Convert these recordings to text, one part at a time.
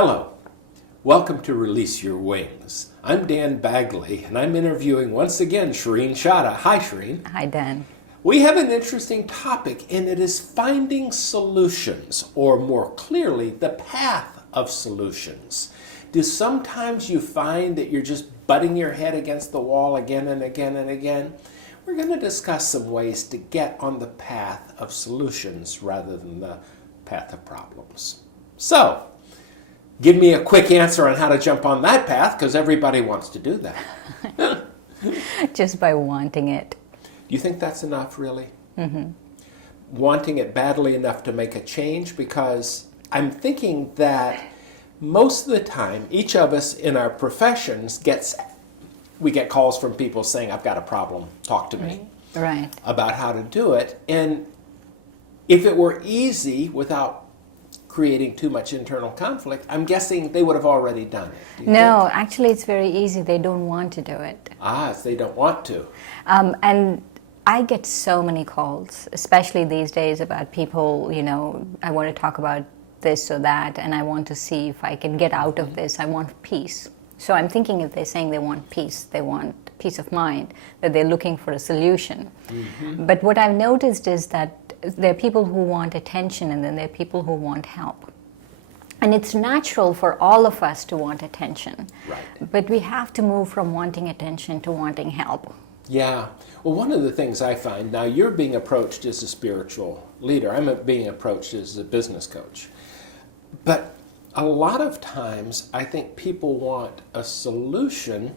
Hello. Welcome to Release Your Wings. I'm Dan Bagley, and I'm interviewing once again Shireen Chada. Hi, Shireen. Hi, Dan. We have an interesting topic, and it is finding solutions, or more clearly, the path of solutions. Do sometimes you find that you're just butting your head against the wall again and again and again? We're going to discuss some ways to get on the path of solutions rather than the path of problems. So, give me a quick answer on how to jump on that path, because everybody wants to do that. Just by wanting it. Do you think that's enough, really? Mm-hmm. Wanting it badly enough to make a change? Because I'm thinking that most of the time, each of us in our professions we get calls from people saying, I've got a problem, talk to me. Right. About how to do it. And if it were easy without creating too much internal conflict, I'm guessing they would have already done it. No, think? actually it's very easy. They don't want to do it. If they don't want to. And I get so many calls, especially these days, about people, I want to talk about this or that, and I want to see if I can get out of this. I want peace. So I'm thinking if they're saying they want peace of mind, that they're looking for a solution. Mm-hmm. But what I've noticed is that there are people who want attention, and then there are people who want help. And it's natural for all of us to want attention. Right. But we have to move from wanting attention to wanting help. Yeah. Well, one of the things I find, now you're being approached as a spiritual leader. I'm being approached as a business coach. But a lot of times I think people want a solution,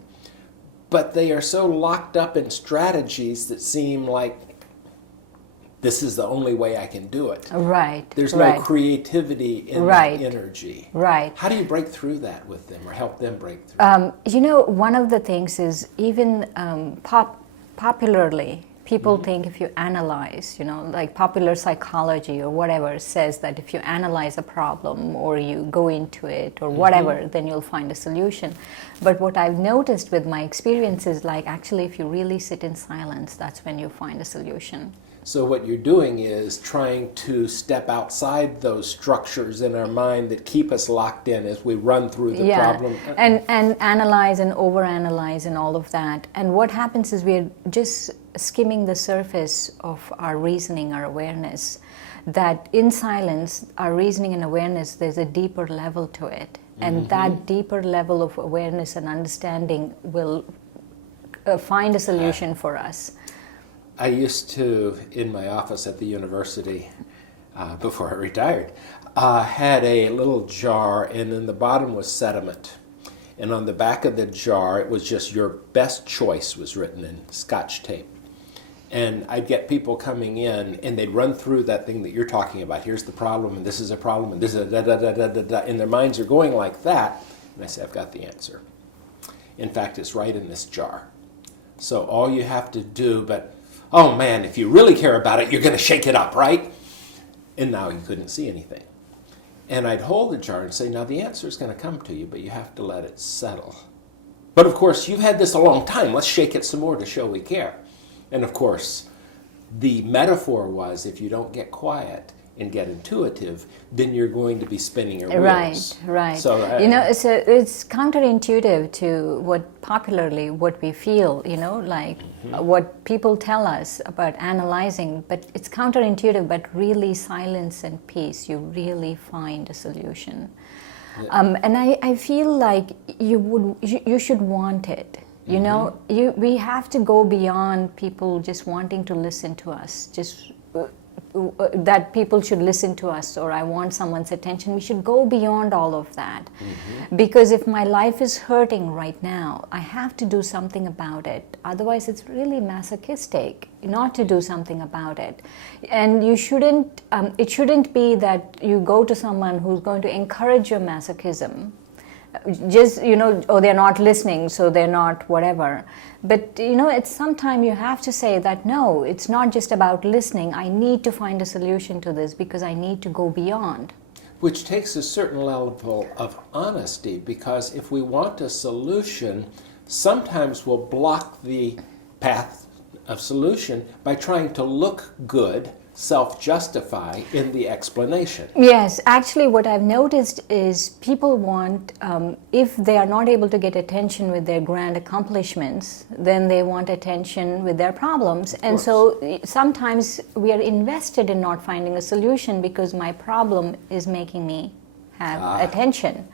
but they are so locked up in strategies that seem like this is the only way I can do it. Right. There's no creativity in that energy. Right. How do you break through that with them or help them break through? One of the things is even popularly, people think if you analyze, like popular psychology or whatever says that if you analyze a problem or you go into it or whatever, then you'll find a solution. But what I've noticed with my experience is like actually if you really sit in silence, that's when you find a solution. So what you're doing is trying to step outside those structures in our mind that keep us locked in as we run through the problem. And analyze and overanalyze and all of that. And what happens is we're just skimming the surface of our reasoning, our awareness. That in silence, our reasoning and awareness, there's a deeper level to it. And that deeper level of awareness and understanding will find a solution for us. I used to, in my office at the university, before I retired, had a little jar, and in the bottom was sediment. And on the back of the jar, it was just your best choice was written in Scotch tape. And I'd get people coming in, and they'd run through that thing that you're talking about. Here's the problem, and this is a problem, and this is a da-da-da-da-da-da, and their minds are going like that. And I say, I've got the answer. In fact, it's right in this jar. So all you have to do, oh man, if you really care about it, you're going to shake it up, right? And now you couldn't see anything. And I'd hold the jar and say, now the answer is going to come to you, but you have to let it settle. But of course, you've had this a long time. Let's shake it some more to show we care. And of course, the metaphor was if you don't get quiet and get intuitive, then you're going to be spinning your wheels. Right. So, it's counterintuitive to what we feel, what people tell us about analyzing, but it's counterintuitive, but really silence and peace, you really find a solution. Yeah. And I feel like you should want it. We have to go beyond people just wanting to listen to us, that people should listen to us, or I want someone's attention. We should go beyond all of that. Because if my life is hurting right now, I have to do something about it. Otherwise, it's really masochistic not to do something about it. And you shouldn't, it shouldn't be that you go to someone who's going to encourage your masochism. Just, they're not listening, so they're not whatever. But, it's sometime you have to say that, no, it's not just about listening. I need to find a solution to this because I need to go beyond. Which takes a certain level of honesty, because if we want a solution, sometimes we'll block the path of solution by trying to look good self-justify in the explanation. Yes, actually, what I've noticed is people want, if they are not able to get attention with their grand accomplishments, then they want attention with their problems. And so sometimes we are invested in not finding a solution because my problem is making me have attention.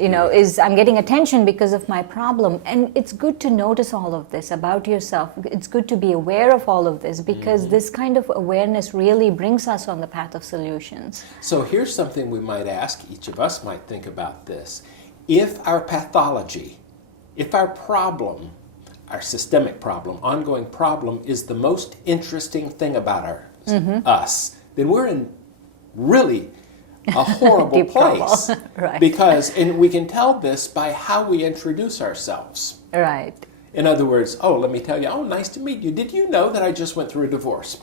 I'm getting attention because of my problem. And it's good to notice all of this about yourself. It's good to be aware of all of this because this kind of awareness really brings us on the path of solutions. So here's something we might ask, each of us might think about this. If our pathology, if our problem, our systemic problem, ongoing problem, is the most interesting thing about us, then we're in really a horrible place. Right. Because, and we can tell this by how we introduce ourselves. Right. In other words, let me tell you, nice to meet you. Did you know that I just went through a divorce?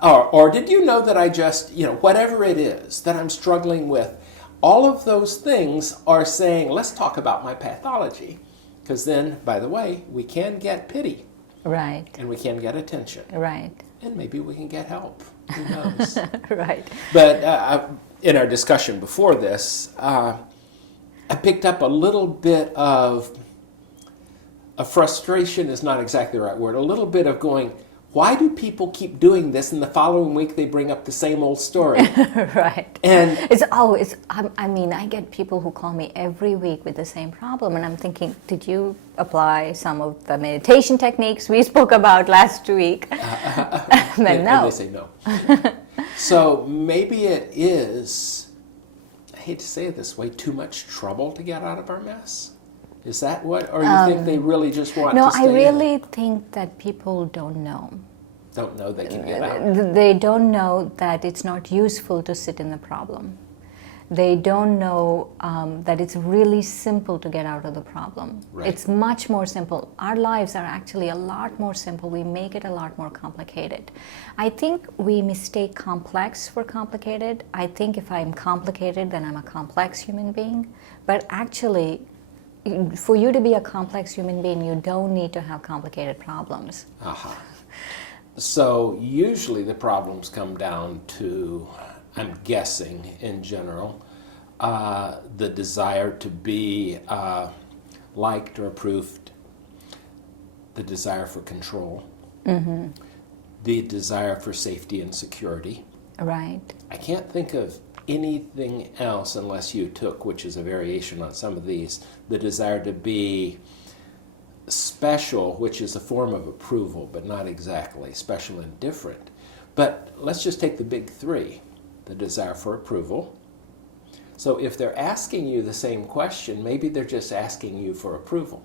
Or did you know that I just, whatever it is that I'm struggling with, all of those things are saying, let's talk about my pathology. Because then, by the way, we can get pity. Right. And we can get attention. Right. And maybe we can get help. Who knows? Right. But in our discussion before this, I picked up a little bit of a frustration is not exactly the right word, a little bit of going, why do people keep doing this and the following week they bring up the same old story? Right. And I get people who call me every week with the same problem and I'm thinking, did you apply some of the meditation techniques we spoke about last week? And No. they say no. So maybe it is, I hate to say it this way, too much trouble to get out of our mess? Is that what, or you think they really just want to stay I really think that people don't know. Don't know they can get out. They don't know that it's not useful to sit in the problem. They don't know that it's really simple to get out of the problem. Right. It's much more simple. Our lives are actually a lot more simple. We make it a lot more complicated. I think we mistake complex for complicated. I think if I'm complicated, then I'm a complex human being. But actually, for you to be a complex human being, you don't need to have complicated problems. So usually the problems come down to, I'm guessing in general, the desire to be liked or approved, the desire for control, the desire for safety and security. Right. I can't think of anything else unless you took, which is a variation on some of these, the desire to be special, which is a form of approval, but not exactly, special and different. But let's just take the big three, the desire for approval. So if they're asking you the same question, maybe they're just asking you for approval.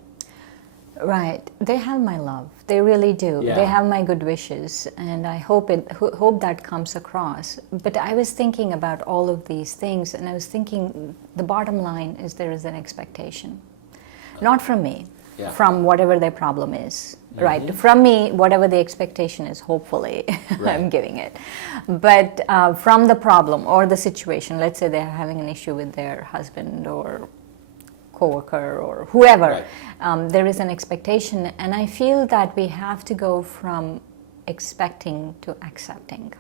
Right. They have my love. They really do. Yeah. They have my good wishes, and I hope that comes across. But I was thinking about all of these things, and I was thinking the bottom line is there is an expectation. Not from me, from whatever their problem is. Right. From me, whatever the expectation is, hopefully, I'm giving it. But from the problem or the situation, let's say they're having an issue with their husband or coworker or whoever, there is an expectation, and I feel that we have to go from expecting to accepting.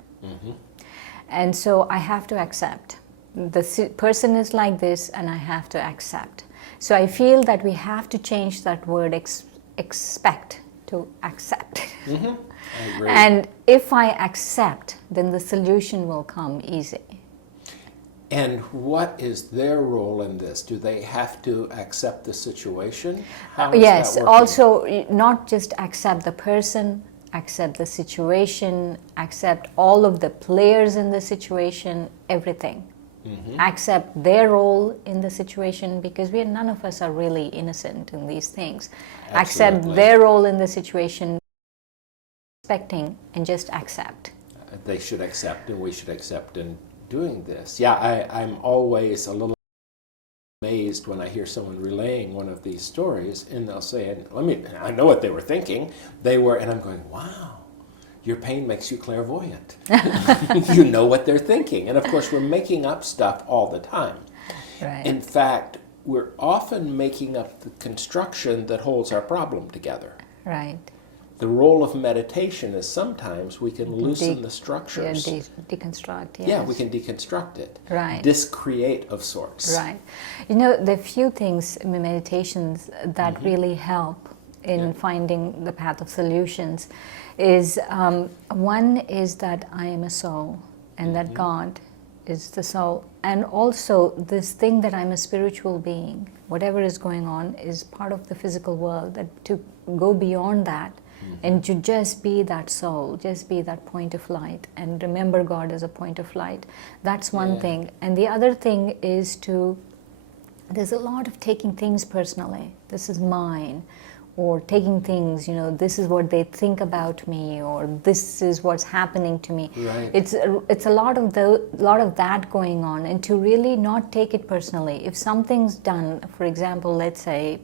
And so I have to accept. The person is like this, and I have to accept. So I feel that we have to change that word expect to accept. I agree. And if I accept, then the solution will come easy. And what is their role in this? Do they have to accept the situation? How is Yes, that working? also not just accept the person, accept the situation, accept all of the players in the situation, everything. Accept their role in the situation, because none of us are really innocent in these things. Absolutely. Accept their role in the situation, expecting, and just accept. They should accept, and we should accept in doing this. Yeah, I'm always a little amazed when I hear someone relaying one of these stories, and they'll say, I know what they were thinking. And I'm going, wow. Your pain makes you clairvoyant. You know what they're thinking. And of course, we're making up stuff all the time. Right. In fact, we're often making up the construction that holds our problem together. Right. the role of meditation is sometimes we can loosen the structures. Deconstruct, yes. Yeah, we can deconstruct it. Right. Discreate of sorts. Right. You know, the few things in meditations that really help in finding the path of solutions is, one is that I am a soul and that God is the soul. And also this thing that I'm a spiritual being, whatever is going on is part of the physical world, that to go beyond that and to just be that soul, just be that point of light and remember God as a point of light. That's one thing. And the other thing is there's a lot of taking things personally. This is mine. Or taking things, this is what they think about me, or this is what's happening to me. Right. It's a lot of that going on, and to really not take it personally. If something's done, for example, let's say,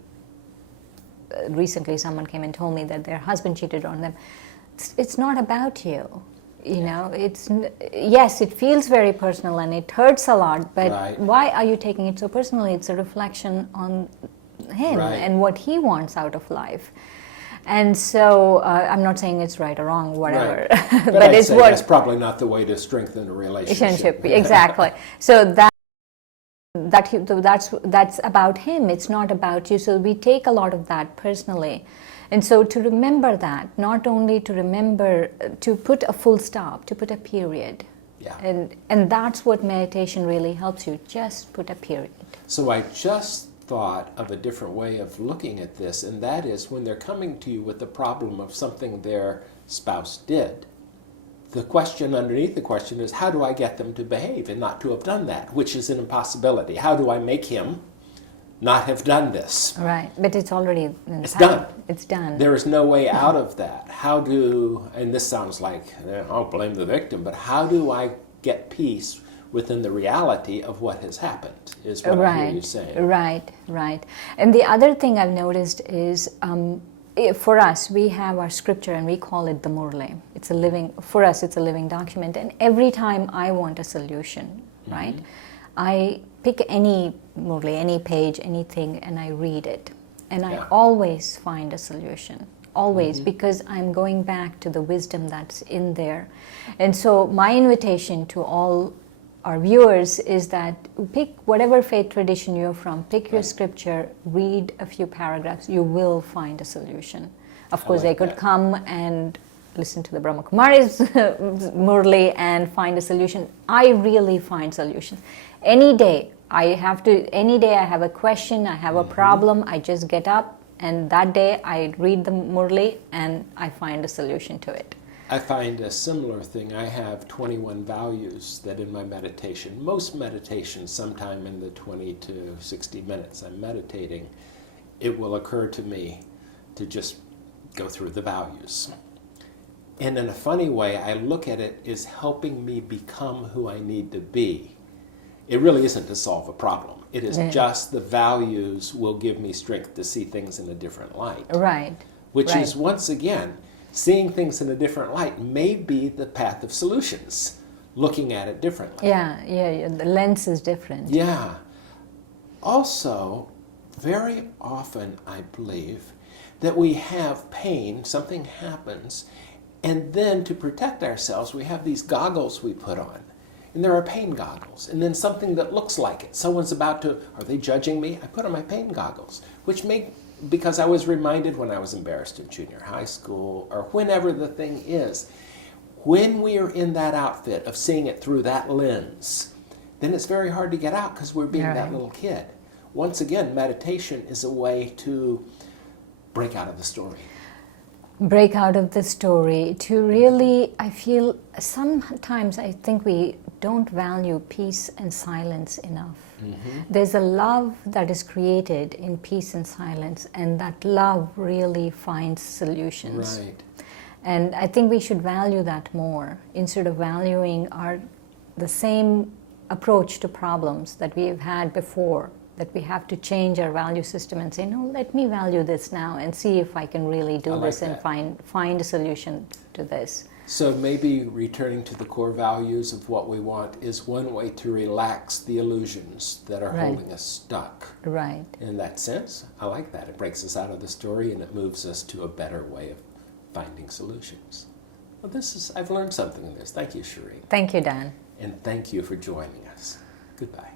recently someone came and told me that their husband cheated on them. It's not about you. Yes, it feels very personal and it hurts a lot, but why are you taking it so personally? It's a reflection on him and what he wants out of life. And so I'm not saying it's right or wrong, whatever. Right. But it's that's probably not the way to strengthen a relationship. Exactly. So that's about him. It's not about you. So we take a lot of that personally. And so to remember that, not only to remember, to put a full stop, to put a period. Yeah. And that's what meditation really helps you, just put a period. So I just thought of a different way of looking at this, and that is when they're coming to you with the problem of something their spouse did, the question underneath the question is, how do I get them to behave and not to have done that, which is an impossibility. How do I make him not have done this? Right, but it's already it's done. It's done. There is no way out of that. And this sounds like, I'll blame the victim, but how do I get peace within the reality of what has happened, is what I hear you saying. Right. And the other thing I've noticed is, for us, we have our scripture and we call it the Murli. For us, it's a living document. And every time I want a solution, right, I pick any Murli, any page, anything, and I read it. And I always find a solution. Always, because I'm going back to the wisdom that's in there. And so my invitation to all our viewers is that pick whatever faith tradition you're from, pick your scripture, read a few paragraphs, you will find a solution. Of course, they could come and listen to the Brahma Kumari's Murli and find a solution. I really find solutions. Any day I have a question, I have a problem, I just get up and that day I read the Murli and I find a solution to it. I find a similar thing. I have 21 values that in my meditation, most meditations, sometime in the 20 to 60 minutes I'm meditating, it will occur to me to just go through the values. And in a funny way, I look at it as helping me become who I need to be. It really isn't to solve a problem. It is just the values will give me strength to see things in a different light. Right. Which is, once again, seeing things in a different light may be the path of solutions, looking at it differently. Yeah, the lens is different. Yeah. Also, very often I believe that we have pain, something happens, and then to protect ourselves, we have these goggles we put on. And there are pain goggles, and then something that looks like it. Someone's about to, are they judging me? I put on my pain goggles, because I was reminded when I was embarrassed in junior high school, or whenever the thing is, when we are in that outfit of seeing it through that lens, then it's very hard to get out because we're being that little kid. Once again, meditation is a way to break out of the story. Break out of the story, to really, I feel, sometimes I think we don't value peace and silence enough. There's a love that is created in peace and silence, and that love really finds solutions. Right. And I think we should value that more, instead of valuing the same approach to problems that we have had before, that we have to change our value system and say, no, let me value this now and see if I can really do this and find a solution to this. So maybe returning to the core values of what we want is one way to relax the illusions that are holding us stuck. Right. In that sense, I like that. It breaks us out of the story and it moves us to a better way of finding solutions. Well, I've learned something in this. Thank you, Shireen. Thank you, Dan. And thank you for joining us. Goodbye.